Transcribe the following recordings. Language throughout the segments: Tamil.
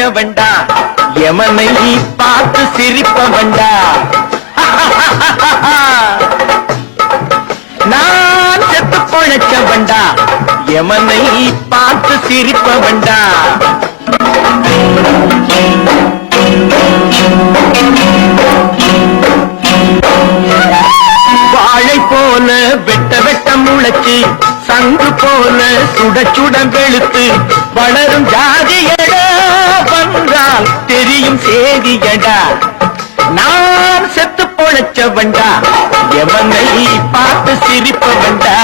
பொழைச்சவன்டா எமனை பார்த்து சிரிப்பவன்டா நான் செத்து பொழைச்சவன்டா எமனை பார்த்து சிரிப்பவன்டா வாழை போல வெட்ட வெட்ட முளைச்சு சங்கு போல சுட சுட வெளுத்து வளரும் ஜாதியடா வந்தால் தெரியும் சேதியடா நான் செத்து பொழைச்சவன்டா எவனை பார்த்து சிரிப்பவன்டா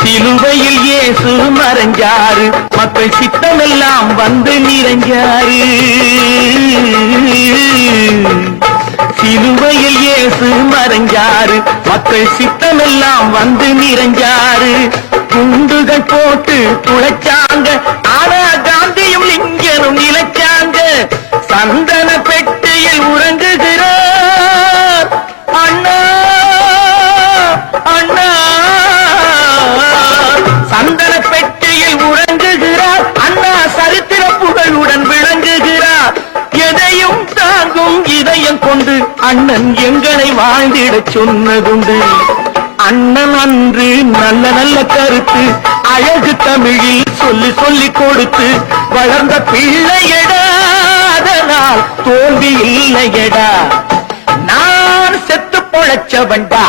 சிலுவையில் இயேசு மறைஞ்சாரு மக்கள் சித்தமெல்லாம் வந்து நிறைஞ்சாரு சிலுவையில் இயேசு மறைஞ்சாரு மக்கள் சித்தமெல்லாம் வந்து நிறைஞ்சாரு குண்டுகள் போட்டு துளைச்சாங்க ஆனா காந்தியும் லிங்கனும் நிலைச்சாங்க சந்தன பெட்டியில் உறங்குகிறார் அண்ணா அண்ணா சந்தன பெட்டியில் உறங்குகிறார் அண்ணா சரித்திர புகழுடன் விளங்குகிறார் எதையும் தாங்கும் இதயம் கொண்டு அண்ணன் எங்களை வாழ்ந்திடச் சொன்னதுண்டு அண்ணன் அன்று நல்ல நல்ல கருத்து அழகு தமிழில் சொல்லி சொல்லி கொடுத்து வளர்ந்த பிள்ளையடா அதனால் தோல்வி இல்லையடா நான் செத்து பொழைச்சவன்டா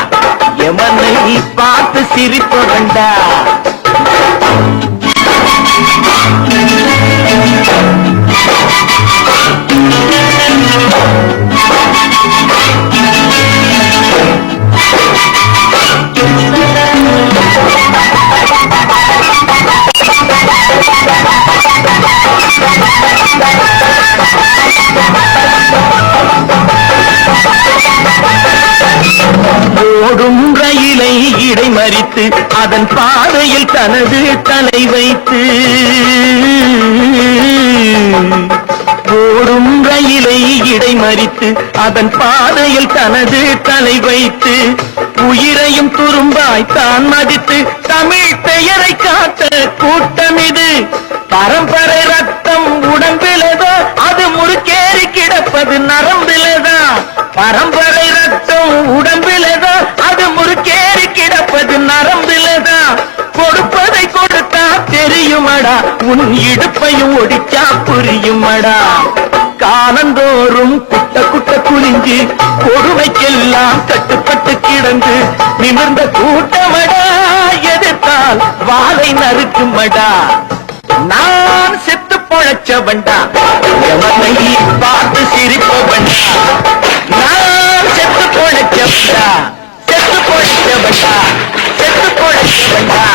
எமனை பார்த்து சிரிப்பவன்டா ஓடும் ரயிலை இடைமறித்து அதன் பாதையில் தனது தலை வைத்து ஓடும் ரயிலை இடைமறித்து அதன் பாதையில் தனது தலை வைத்து உயிரையும் துரும்பாய் தான் மதித்து தமிழ் பெயரை காத்த கூட்டம் இது பரம்பரை ரத்தம் உடம்பிலதோ அது முறுக்கேறி கிடப்பது நரம்பிலதா பரம்பரை ரத்தம் உடம்பிலதா அது முறுக்கேறி கிடப்பது நரம்பிலதா கொடுப்பதை கொடுத்தா தெரியுமடா உன் இடுப்பையும் ஒடிச்சா புரியுமடா காலந்தோறும் குட்ட குட்ட குனிஞ்சு கொடுமைக்கெல்லாம் கட்டுப்பட்டு கிடந்து நிமிர்ந்த கூட்டமடா எதிர்த்தால் வாளை நறுக்குமடா நான் செத்து பொழைச்சவன்டா எவனை பார்த்து சிரிப்பவன்டா நான் செத்து பொழைச்சவன்டா செத்து பொழைச்சவன்டா செத்து பொழைச்சவன்டா